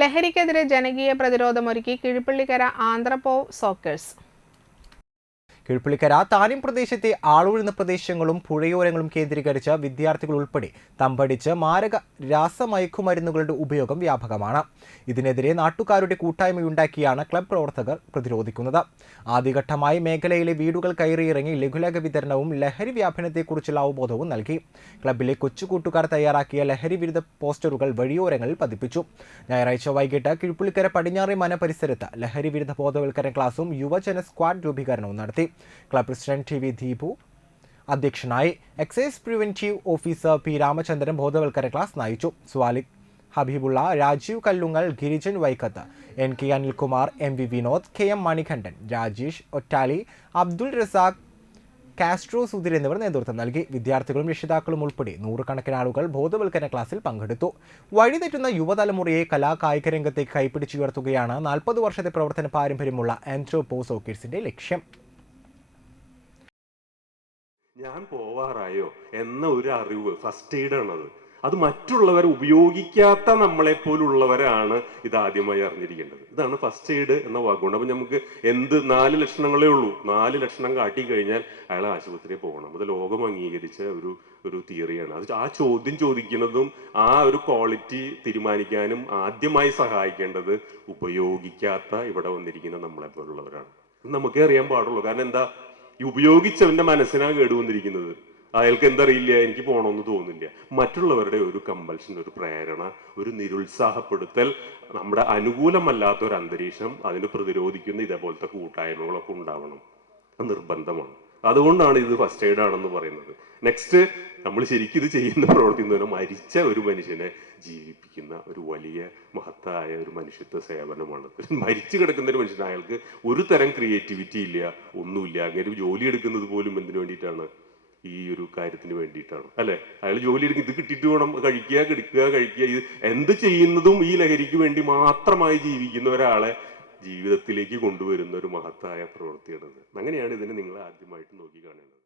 ലഹരിക്കെതിരെ ജനകീയ പ്രതിരോധമൊരുക്കി കിഴിപ്പള്ളിക്കര ആന്ധ്രപോ സോക്കേഴ്സ്. കീഴ്പ്പള്ളിക്കര താനിം പ്രദേശത്തെ ആളുഴുന്ന പ്രദേശങ്ങളും പുഴയോരങ്ങളും കേന്ദ്രീകരിച്ച് വിദ്യാർത്ഥികൾ ഉൾപ്പെടെ തമ്പടിച്ച് മാരക രാസമയക്കുമരുന്നുകളുടെ ഉപയോഗം വ്യാപകമാണ്. ഇതിനെതിരെ നാട്ടുകാരുടെ കൂട്ടായ്മയുണ്ടാക്കിയാണ് ക്ലബ് പ്രവർത്തകർ പ്രതിരോധിക്കുന്നത്. ആദ്യഘട്ടമായി മേഖലയിലെ വീടുകൾ കയറിയിറങ്ങി ലഘുലേഖ വിതരണവും ലഹരി വ്യാപനത്തെക്കുറിച്ചുള്ള അവബോധവും നൽകി. ക്ലബിലെ കൊച്ചുകൂട്ടുകാർ തയ്യാറാക്കിയ ലഹരി വിരുദ്ധ പോസ്റ്ററുകൾ വഴിയോരങ്ങളിൽ പതിപ്പിച്ചു. ഞായറാഴ്ച വൈകിട്ട് കിഴ്പ്പുള്ളിക്കര പടിഞ്ഞാറി മന പരിസരത്ത് ലഹരി വിരുദ്ധ ബോധവൽക്കരണ ക്ലാസും യുവജന സ്ക്വാഡ് രൂപീകരണവും നടത്തി. Club president T V Deepu അധ്യക്ഷനായി excise preventive officer P Ramachandran ബോധവൽക്കരണ ക്ലാസ് നയിച്ചു. Swalik Habibulla Rajeev Kallungal Girijan Vaikkath N K Anilkumar M V Vinod K M Manikandan Rajesh Ottali Abdul Razak Castro Sudheer എന്നിവർ നേതൃത്വം നൽകി. വിദ്യാർത്ഥികളും രക്ഷിതാക്കളും ഉൾപ്പെടെ നൂറുകണക്കിന് ആളുകൾ ബോധവൽക്കരണ ക്ലാസ്സിൽ പങ്കെടുത്തു. വഴിതെറ്റുന്ന യുവതലമുറയെ കലാ കായിക രംഗത്തേക്ക് കൈപ്പിടിച്ചുയർത്തുകയാണ് നാൽപ്പത് വർഷത്തെ പ്രവർത്തന പാരമ്പര്യമുള്ള ആൻഡ്രോ പോസ് ഓക്കേഴ്സിന്റെ ലക്ഷ്യം. ഞാൻ പോവാറായോ എന്ന ഒരു അറിവ് ഫസ്റ്റ് എയ്ഡ് ആണത്. അത് മറ്റുള്ളവർ ഉപയോഗിക്കാത്ത നമ്മളെ പോലുള്ളവരാണ് ഇത് ആദ്യമായി അറിഞ്ഞിരിക്കേണ്ടത്. ഇതാണ് ഫസ്റ്റ് എയ്ഡ് എന്ന വാക്കുകൊണ്ട്. അപ്പൊ നമുക്ക് എന്ത് നാല് ലക്ഷണങ്ങളേ ഉള്ളൂ. നാല് ലക്ഷണം കാട്ടി കഴിഞ്ഞാൽ അയാൾ ആശുപത്രിയിൽ പോകണം. അത് ലോകം അംഗീകരിച്ച ഒരു ഒരു തിയറിയാണ് അത് ആ ചോദ്യം ചോദിക്കുന്നതും ആ ഒരു ക്വാളിറ്റി തീരുമാനിക്കാനും ആദ്യമായി സഹായിക്കേണ്ടത് ഉപയോഗിക്കാത്ത ഇവിടെ വന്നിരിക്കുന്ന നമ്മളെ പോലുള്ളവരാണ് നമുക്കേ അറിയാൻ പാടുള്ളൂ. കാരണം എന്താ? ഈ ഉപയോഗിച്ചവന്റെ മനസ്സിനാണ് കേടുവന്നിരിക്കുന്നത്. അയാൾക്ക് എന്തറിയില്ല എനിക്ക് പോകണമെന്ന് തോന്നില്ല മറ്റുള്ളവരുടെ ഒരു കമ്പൽഷൻ ഒരു പ്രേരണ ഒരു നിരുത്സാഹപ്പെടുത്തൽ നമ്മുടെ അനുകൂലമല്ലാത്ത ഒരു അന്തരീക്ഷം അതിന് പ്രതിരോധിക്കുന്ന ഇതേപോലത്തെ കൂട്ടായ്മകളൊക്കെ ഉണ്ടാവണം. അത് നിർബന്ധമാണ്. അതുകൊണ്ടാണ് ഇത് ഫസ്റ്റ് എയ്ഡ് ആണെന്ന് പറയുന്നത്. നെക്സ്റ്റ് നമ്മൾ ശരിക്കും ഇത് ചെയ്യുന്ന പ്രവർത്തി എന്ന് പറഞ്ഞാൽ മരിച്ച ഒരു മനുഷ്യനെ ജീവിപ്പിക്കുന്ന ഒരു വലിയ മഹത്തായ ഒരു മനുഷ്യത്വ സേവനമാണ്. മരിച്ചു കിടക്കുന്ന ഒരു മനുഷ്യൻ അയാൾക്ക് ഒരു തരം ക്രിയേറ്റിവിറ്റി ഇല്ല ഒന്നുമില്ല. അങ്ങനെ ജോലി എടുക്കുന്നത് പോലും എന്തിനു വേണ്ടിയിട്ടാണ്? ഈ ഒരു കാര്യത്തിന് വേണ്ടിയിട്ടാണ്. അല്ലെ? അയാൾ ജോലി എടുക്കും ഇത് കിട്ടിയിട്ട് വേണം കഴിക്കുക കിടക്കുക കഴിക്കുക. ഇത് എന്ത് ചെയ്യുന്നതും ഈ ലഹരിക്ക് വേണ്ടി മാത്രമായി ജീവിക്കുന്ന ഒരാളെ ജീവിതത്തിലേക്ക് കൊണ്ടുവരുന്ന ഒരു മഹത്തായ പ്രവൃത്തിയാണത്. അങ്ങനെയാണ് ഇതിനെ നിങ്ങൾ ആദ്യമായിട്ട് നോക്കി കാണേണ്ടത്.